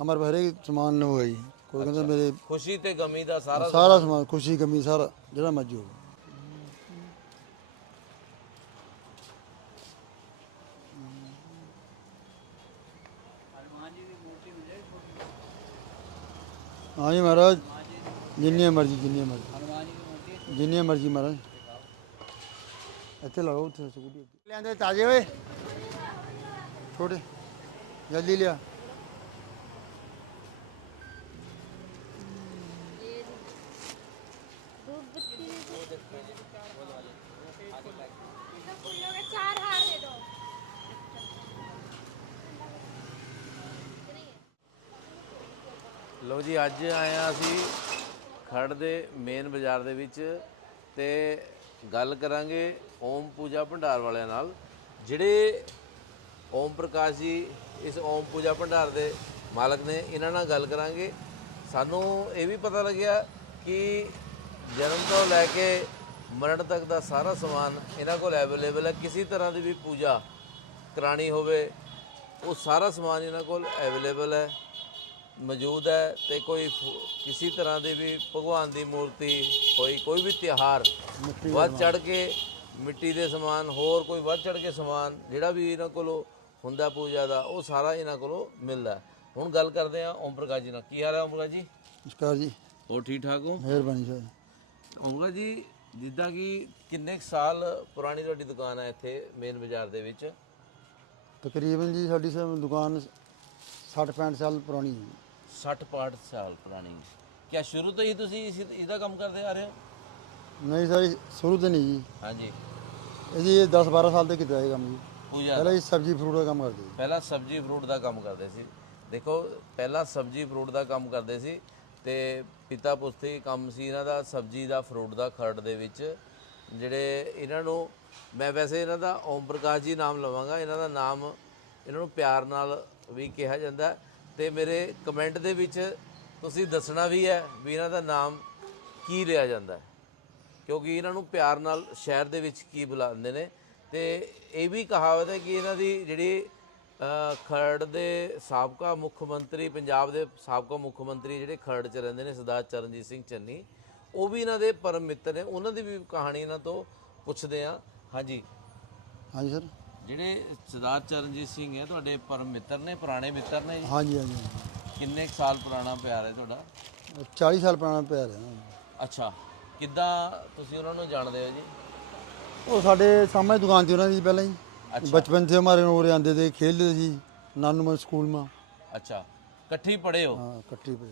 हमारे पर हरेक समान न होगा जी कोई कहता मेरे ਖੁਸ਼ੀ ਤੇ ਗਮੀ ਦਾ ਸਾਰਾ सारा समान खुशी कमी सारा जरा मर्जी होगा हाँ जी महाराज जिन्नी मर्जी जिन्नी मर्जी जिन्नी मर्जी महाराज ਇੱਥੇ ਲਾਓ ਉੱਥੇ ਸਕੂਟੀ ਲਿਆਂਦੇ ਤਾਜ਼ੇ ਓਏ ਛੋਟੇ फूलों के चार हार दे दो ਲੋ ਜੀ ਅੱਜ ਆਏ ਆ ਅਸੀਂ ਖੜ ਦੇ ਮੇਨ ਬਾਜ਼ਾਰ ਦੇ ਵਿੱਚ ਤੇ ਗੱਲ ਕਰਾਂਗੇ ਓਮ ਪੂਜਾ ਭੰਡਾਰ ਵਾਲਿਆਂ ਨਾਲ ਜਿਹੜੇ ਓਮ ਪ੍ਰਕਾਸ਼ ਜੀ ਇਸ ਓਮ ਪੂਜਾ ਭੰਡਾਰ ਦੇ ਮਾਲਕ ਨੇ ਇਹਨਾਂ ਨਾਲ ਗੱਲ ਕਰਾਂਗੇ ਸਾਨੂੰ ਇਹ ਵੀ ਪਤਾ ਲੱਗਿਆ ਕਿ ਜਨਮ ਤੋਂ ਲੈ ਕੇ ਮਰਨ ਤੱਕ ਦਾ ਸਾਰਾ ਸਮਾਨ ਇਹਨਾਂ ਕੋਲ ਅਵੇਲੇਬਲ ਹੈ। ਕਿਸੇ ਤਰ੍ਹਾਂ ਦੀ ਵੀ ਪੂਜਾ ਕਰਾਣੀ ਹੋਵੇ ਉਹ ਸਾਰਾ ਸਮਾਨ ਇਹਨਾਂ ਕੋਲ ਅਵੇਲੇਬਲ ਹੈ ਮੌਜੂਦ ਹੈ ਤੇ ਕੋਈ ਕਿਸੇ ਤਰ੍ਹਾਂ ਦੀ ਵੀ ਭਗਵਾਨ ਦੀ ਮੂਰਤੀ ਹੋਈ ਕੋਈ ਵੀ ਤਿਉਹਾਰ ਵੱਧ ਚੜ ਕੇ ਮਿੱਟੀ ਦੇ ਸਮਾਨ ਹੋਰ ਕੋਈ ਵੱਧ ਚੜ ਕੇ ਸਮਾਨ ਜਿਹੜਾ ਵੀ ਇਹਨਾਂ ਕੋਲੋਂ ਹੁੰਦਾ ਪੂਜਾ ਦਾ ਉਹ ਸਾਰਾ ਇਹਨਾਂ ਕੋਲੋਂ ਮਿਲਦਾ। ਹੁਣ ਗੱਲ ਕਰਦੇ ਆ ਓਮ ਪ੍ਰਕਾਸ਼ ਜੀ ਨਾਲ। ਕੀ ਹਾਲ ਹੈ ਓਮ ਪ੍ਰਕਾਸ਼ ਜੀ? ਨਮਸਕਾਰ ਜੀ। ਹੋਰ ਠੀਕ ਠਾਕ ਹੋ? ਮਿਹਰਬਾਨੀ ਸਰ। ਓਮ ਪ੍ਰਕਾਸ਼ ਜੀ ਜਿੱਦਾਂ ਕਿ ਕਿੰਨੇ ਕੁ ਸਾਲ ਪੁਰਾਣੀ ਤੁਹਾਡੀ ਦੁਕਾਨ ਹੈ ਇੱਥੇ ਮੇਨ ਬਾਜ਼ਾਰ ਦੇ ਵਿੱਚ? ਤਕਰੀਬਨ ਜੀ ਸਾਡੀ ਸਰ ਦੁਕਾਨ 60 65 ਸਾਲ ਪੁਰਾਣੀ ਹੈ 60 65 ਸਾਲ ਪੁਰਾਣੀ। ਕਿਆ ਸ਼ੁਰੂ ਤੋਂ ਹੀ ਤੁਸੀਂ ਇਸ ਇਹਦਾ ਕੰਮ ਕਰਦੇ ਆ ਰਹੇ ਹੋ? ਨਹੀਂ ਸਰ ਸ਼ੁਰੂ ਤੋਂ ਨਹੀਂ ਜੀ। ਹਾਂਜੀ। ਇਹ ਜੀ 10 12 ਸਾਲ ਤੋਂ ਕੀਤਾ ਇਹ ਕੰਮ ਜੀ। ਪੂਜਾ। ਪਹਿਲਾਂ ਜੀ ਸਬਜ਼ੀ ਫਰੂਟ ਦਾ ਕੰਮ ਕਰਦੇ ਜੀ ਪਹਿਲਾਂ ਸਬਜ਼ੀ ਫਰੂਟ ਦਾ ਕੰਮ ਕਰਦੇ ਸੀ। ਦੇਖੋ ਪਹਿਲਾਂ ਸਬਜ਼ੀ ਫਰੂਟ ਦਾ ਕੰਮ ਕਰਦੇ ਸੀ। ਤੇ ਪਿਤਾ ਪੁੱਤਰੀ ਕੰਮ ਸੀ, ਇਹਨਾਂ ਦਾ ਸਬਜ਼ੀ ਦਾ, ਫਰੂਟ ਦਾ, ਖਰੜ ਦੇ ਵਿੱਚ। ਜਿਹੜੇ ਇਹਨਾਂ ਨੂੰ, ਮੈਂ ਵੈਸੇ ਇਹਨਾਂ ਦਾ ਓਮ ਪ੍ਰਕਾਸ਼ ਜੀ ਨਾਮ ਲਵਾਂਗਾ। ਇਹਨਾਂ ਦਾ ਨਾਮ ਇਹਨਾਂ ਨੂੰ ਪਿਆਰ ਨਾਲ ਵੀ ਕਿਹਾ ਜਾਂਦਾ ਹੈ। ਤੇ ਮੇਰੇ ਕਮੈਂਟ ਦੇ ਵਿੱਚ ਤੁਸੀਂ ਦੱਸਣਾ ਵੀ ਹੈ ਵੀ ਇਹਨਾਂ ਦਾ ਨਾਮ ਕੀ ਲਿਆ ਜਾਂਦਾ ਹੈ। ਕਿਉਂਕਿ ਇਹਨਾਂ ਨੂੰ ਪਿਆਰ ਨਾਲ ਸ਼ਹਿਰ ਦੇ ਵਿੱਚ ਕੀ ਬੁਲਾਉਂਦੇ ਨੇ। ਤੇ ਇਹ ਵੀ ਕਹਾਵਤ ਹੈ ਕਿ ਇਹਨਾਂ ਦੀ ਜਿਹੜੀ ਖਰੜ ਦੇ ਸਾਬਕਾ ਮੁੱਖ ਮੰਤਰੀ ਪੰਜਾਬ ਦੇ ਸਾਬਕਾ ਮੁੱਖ ਮੰਤਰੀ ਜਿਹੜੇ ਖਰੜ 'ਚ ਰਹਿੰਦੇ ਨੇ ਸਰਦਾਰ ਚਰਨਜੀਤ ਸਿੰਘ ਚੰਨੀ ਉਹ ਵੀ ਇਹਨਾਂ ਦੇ ਪਰਮ ਮਿੱਤਰ ਨੇ। ਉਹਨਾਂ ਦੀ ਵੀ ਕਹਾਣੀ ਇਹਨਾਂ ਤੋਂ ਪੁੱਛਦੇ ਆ ਹਾਂਜੀ। ਹਾਂਜੀ ਸਰ। ਜਿਹੜੇ ਸਰਦਾਰ ਚਰਨਜੀਤ ਸਿੰਘ ਹੈ ਤੁਹਾਡੇ ਪਰਮ ਮਿੱਤਰ ਨੇ ਪੁਰਾਣੇ ਮਿੱਤਰ ਨੇ? ਹਾਂਜੀ ਹਾਂਜੀ। ਕਿੰਨੇ ਕੁ ਸਾਲ ਪੁਰਾਣਾ ਪਿਆਰ ਹੈ ਤੁਹਾਡਾ? 40 ਸਾਲ ਪੁਰਾਣਾ ਪਿਆਰ ਹੈ। ਅੱਛਾ। ਕਿੱਦਾਂ ਤੁਸੀਂ ਉਹਨਾਂ ਨੂੰ ਜਾਣਦੇ ਹੋ ਜੀ? ਉਹ ਸਾਡੇ ਸਾਹਮਣੇ ਦੁਕਾਨ ਸੀ ਉਹਨਾਂ ਦੀ ਪਹਿਲਾਂ ਹੀ ਅੱਛਾ। ਬਚਪਨ से हमारे उरे आते थे खेलते ਸੀ ਨਾਨੂ ਮੈਂ ਸਕੂਲ ਮਾ ਅੱਛਾ ਇਕੱਠੇ ਹੀ ਪੜ੍ਹੇ ਹੋ ਹਾਂ ਇਕੱਠੇ ਪਏ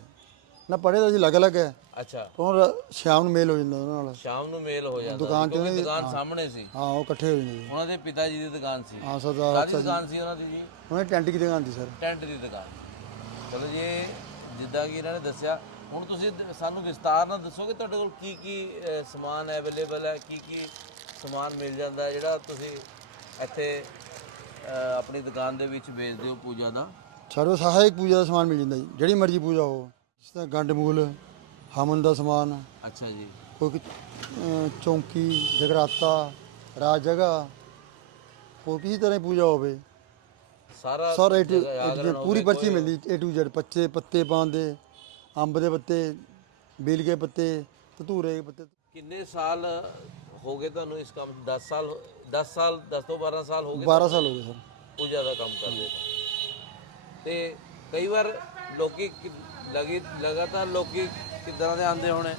ਨਾ ਪੜ੍ਹੇ ਤਾਂ ਸੀ ਅਲੱਗ ਅਲੱਗ ਹੈ ਅੱਛਾ ਪਰ ਸ਼ਾਮ ਨੂੰ ਮੇਲ ਹੋ ਜਾਂਦਾ ਉਹਨਾਂ ਨਾਲ ਸ਼ਾਮ ਨੂੰ ਮੇਲ ਹੋ ਜਾਂਦਾ ਦੁਕਾਨ ਸੀ, ਤੇ ਕਿਉਂਕਿ ਉਹਨਾਂ ਦੀ- ਦੁਕਾਨ ਸਾਹਮਣੇ ਸੀ ਹਾਂ ਉਹ ਇਕੱਠੇ ਹੋ ਜਾਂਦੇ ਸੀ ਉਹਨਾਂ ਦੇ ਪਿਤਾ ਜੀ ਦੀ ਦੁਕਾਨ ਸੀ ਹਾਂ ਸਰਦਾਰ ਕਾਹਦੀ ਦੁਕਾਨ ਸੀ ਉਹਨਾਂ ਦੀ ਜੀ ਉਹਨੇ ਟੈਂਟ ਦੀ ਦੁਕਾਨ ਸੀ ਸਰ ਟੈਂਟ ਦੀ ਦੁਕਾਨ ਚਲੋ ਜੀ ਇਹ ਜਿੱਦਾਂ ਕਿ ਇਹਨਾਂ ਨੇ ਦੱਸਿਆ ਹੁਣ ਤੁਸੀਂ ਦ- ਸਾਨੂੰ ਵਿਸਤਾਰ ਨਾਲ ਦੱਸੋਗੇ ਤੁਹਾਡੇ ਕੋਲ ਕੀ ਕੀ ਅ, ਸਮਾਨ ਅਵੇਲੇਬਲ ਹੈ ਕੀ ਕੀ ਸਮਾਨ ਮਿਲ ਜਾਂਦਾ ਹੈ ਜਿਹੜਾ ਤੁਸੀਂ ਇੱਥੇ ਅ, ਆਪਣੀ ਦੁਕਾਨ ਦੇ ਵਿੱਚ ਵੇਚਦੇ ਹੋ ਪੂਜਾ ਦਾ? ਸਾਡੇ ਕੋਲ ਸਹਾਇਕ ਪੂਜਾ ਦਾ ਸਮਾਨ ਮਿਲ ਜਾਂਦਾ ਜੀ। ਜਿਹੜੀ ਮਰਜ਼ੀ ਪੂਜਾ ਹੋ। ਜਿਸ ਤਰ੍ਹਾਂ ਗੰਡ ਮੂਲ ਹਵਨ ਦਾ ਸਮਾਨ। ਅੱਛਾ ਜੀ। ਕੋਈ ਕਿ- ਅਹ ਚੌਂਕੀ ਜਗਰਾਤਾ ਰਾਜ ਜਗ੍ਹਾ ਕੋਈ ਕਿਸੇ ਤਰ੍ਹਾਂ ਦੀ ਪੂਜਾ ਹੋਵੇ। ਸਾਰਾ ਸਰ ਜਾਗਰਣ ਪੂਰੀ ਪਰਚੀ ਕੋਈ- ਮਿਲਦੀ ਏ ਟੂ ਜ਼ੈਡ ਪੱਤੇ ਪੱਤੇ ਪਾਉਂਦੇ ਅੰਬ ਦੇ ਪੱਤੇ ਬੀਲ ਕੇ ਪੱਤੇ ਧਤੂਰੇ ਦੇ ਪੱਤੇ। ਕਿੰਨੇ ਸਾਲ ਹੋ ਗਏ ਤੁਹਾਨੂੰ ਇਸ ਕੰਮ 10 ਸਾਲ 10 ਸਾਲ 10 ਤੋਂ 12 ਸਾਲ ਹੋ ਗਏ 12 ਸਾਲ ਹੋ ਗਏ ਸਰ। ਪੂਜਾ ਦਾ ਕੰਮ ਕਰਦੇ ਨੂੰ। ਤੇ। ਕਈ ਵਾਰ ਲੋਕੀ ਕਿ- ਲਗੀ ਲਗਾਤਾਰ ਲੋਕੀ ਕਿਦਾਂ ਦੇ ਆਂਦੇ ਹੋਣੇ?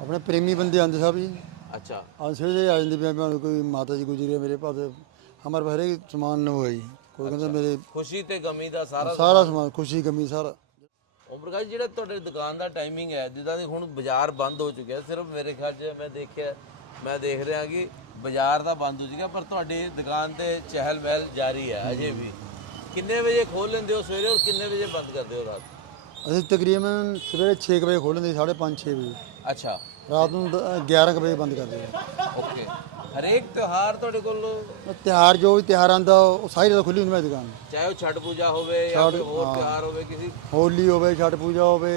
ਆਪਣੇ ਪ੍ਰੇਮੀ ਬੰਦੇ ਆਂਦੇ ਸਭ ਜੀ। ਅੱਛਾ। ਆਹ ਸਵੇਰੇ ਆ ਜਾਂਦੇ ਵੀ ਮੈਂ ਕੋਈ ਮਾਤਾ ਜੀ ਗੁਜਰੀ ਹੈ ਮੇਰੇ ਪਾਸ ਹਮਾਰੇ ਪਰ ਹਰੇਕ ਸਮਾਨ न ਹੋਗਾ ਜੀ ਕੋਈ ਕਹਿੰਦਾ ਮੇਰੇ ਖੁਸ਼ੀ ਤੇ ਗਮੀ ਦਾ ਸਾਰਾ ਸਾਰਾ ਸਮਾਨ ਖੁਸ਼ੀ ਗਮੀ ਸਾਰਾ। ਓਮ ਪ੍ਰਕਾਸ਼ ਜਿਹੜਾ ਤੁਹਾਡੇ ਦੁਕਾਨ ਦਾ ਟਾਈਮਿੰਗ ਹੈ ਜਿੱਦਾਂ ਦੀ ਹੁਣ ਬਾਜ਼ਾਰ ਬੰਦ ਹੋ ਚੁੱਕਿਆ ਸਿਰਫ ਮੇਰੇ ਖਿਆਲ 'ਚ ਮੈਂ ਦੇਖਿਆ ਮੈਂ ਦੇਖ ਰਿਹਾ ਕਿ ਬਾਜ਼ਾਰ ਦਾ ਬੰਦ ਹੋ ਚੁੱਕਿਆ ਪਰ ਤੁਹਾਡੀ ਦੁਕਾਨ ਤੇ ਚਹਿਲ ਪਹਿਲ ਜਾਰੀ ਹੈ ਅਜੇ ਵੀ। ਕਿੰਨੇ ਵਜੇ ਖੋਲ ਲੈਂਦੇ ਹੋ ਸਵੇਰੇ ਔਰ ਕਿੰਨੇ ਵਜੇ ਬੰਦ ਕਰਦੇ ਹੋ ਰਾਤ? ਅਸੀਂ ਤਕਰੀਬਨ ਸਵੇਰੇ 6 ਵਜੇ ਖੋਲ੍ਹਦੇ 5:30 6 ਵਜੇ। ਅੱਛਾ। ਰਾਤ ਨੂੰ ਦ- 11 ਕੁ ਵਜੇ ਬੰਦ ਕਰਦੇ ਹਾਂ ਹਰੇਕ ਤਿਉਹਾਰ ਤੁਹਾਡੇ ਕੋਲ? ਤਿਉਹਾਰ ਜੋ ਵੀ ਤਿਉਹਾਰ ਆਂਦਾ ਉਹ ਸਾਰੀ ਰਾਤ ਖੁੱਲੀ ਹੁੰਦੀ ਮੇਰੀ ਦੁਕਾਨ। ਚਾਹੇ ਉਹ ਛਠ ਪੂਜਾ ਹੋਵੇ ਜਾਂ ਕੋਈ ਹੋਰ ਤਿਉਹਾਰ ਹੋਵੇ ਕਿਸੇ। ਹੋਲੀ ਹੋਵੇ ਛਠ ਪੂਜਾ ਹੋਵੇ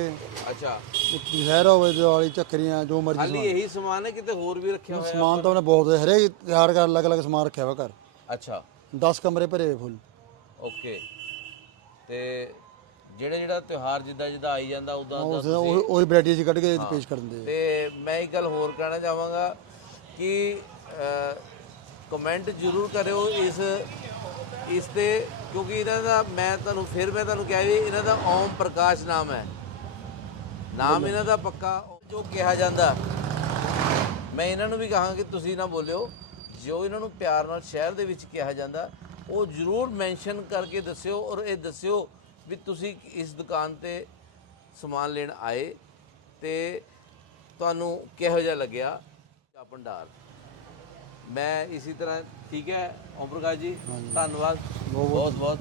ਅੱਛਾ। ਦੁਸਹਿਰਾ ਹੋਵੇ ਦੀਵਾਲੀ ਚੱਕਰੀਆਂ ਜੋ ਮਰਜ਼ੀ ਖਾਲੀ ਇਹੀ ਸਮਾਨ ਹੈ ਕਿਤੇ ਹੋਰ ਵੀ ਰੱਖਿਆ ਹੋਇਆ ਸਮਾਨ ਤਾਂ ਉਹਨੇ ਬਹੁਤ ਹੈ ਹਰੇਕ ਤਿਉਹਾਰ ਦਾ ਅਲੱਗ ਅਲੱਗ ਸਮਾਨ ਰੱਖਿਆ ਵਾ ਘਰ। ਅੱਛਾ। 10 ਕਮਰੇ ਭਰੇ ਹੋਏ ਫੁੱਲ। ਓਕੇ। ਤੇ ਜਿਹੜੇ ਜਿਹੜਾ ਤਿਉਹਾਰ ਜਿੱਦਾਂ ਜਿੱਦਾਂ ਆਈ ਜਾਂਦਾ ਉਦਾਂ ਉਸ ਦਾ ਉਹ ਉਹ ਵੈਰਾਈਟੀ ਚ ਕੱਢ ਕੇ ਪੇਸ਼ ਕਰ ਦਿੰਦੇ ਆ। ਤੇ ਮੈਂ ਇੱਕ ਗੱਲ ਹੋਰ ਕਹਿਣਾ ਚਾਹਾਂਗਾ ਕਿ ਕਮੈਂਟ ਜ਼ਰੂਰ ਕਰਿਓ ਇਸ ਇਸ ਤੇ ਕਿਉਂਕਿ ਇਹਨਾਂ ਦਾ ਮੈਂ ਤੁਹਾਨੂੰ ਫਿਰ ਮੈਂ ਤੁਹਾਨੂੰ ਕਿਹਾ ਵੀ ਇਹਨਾਂ ਦਾ ਓਮ ਪ੍ਰਕਾਸ਼ ਨਾਮ ਹੈ। ਨਾਮ ਇਹਨਾਂ ਦਾ ਪੱਕਾ ਜੋ ਕਿਹਾ ਜਾਂਦਾ। ਮੈਂ ਇਹਨਾਂ ਨੂੰ ਵੀ ਕਹਾਂ ਕਿ ਤੁਸੀਂ ਨਾ ਬੋਲਿਓ। ਜੋ ਇਹਨਾਂ ਨੂੰ ਪਿਆਰ ਨਾਲ ਸ਼ਹਿਰ ਦੇ ਵਿੱਚ ਕਿਹਾ ਜਾਂਦਾ ਉਹ ਜ਼ਰੂਰ ਮੈਂਸ਼ਨ ਕਰਕੇ ਦੱਸਿਓ ਔਰ ਇਹ ਦੱਸਿਓ ਵੀ ਤੁਸੀਂ ਇਸ ਦੁਕਾਨ ਤੇ ਸਮਾਨ ਲੈਣ ਆਏ ਤੇ ਤੁਹਾਨੂੰ ਕਿਹੋ ਜਿਹਾ ਲੱਗਿਆ? ਆ ਭੰਡਾਰ। ਮੈਂ ਇਸੇ ਤਰ੍ਹਾਂ ਠੀਕ ਹੈ ਓਮ ਪ੍ਰਕਾਸ਼ ਜੀ ਧੰਨਵਾਦ। ਬਹੁਤ ਬਹੁਤ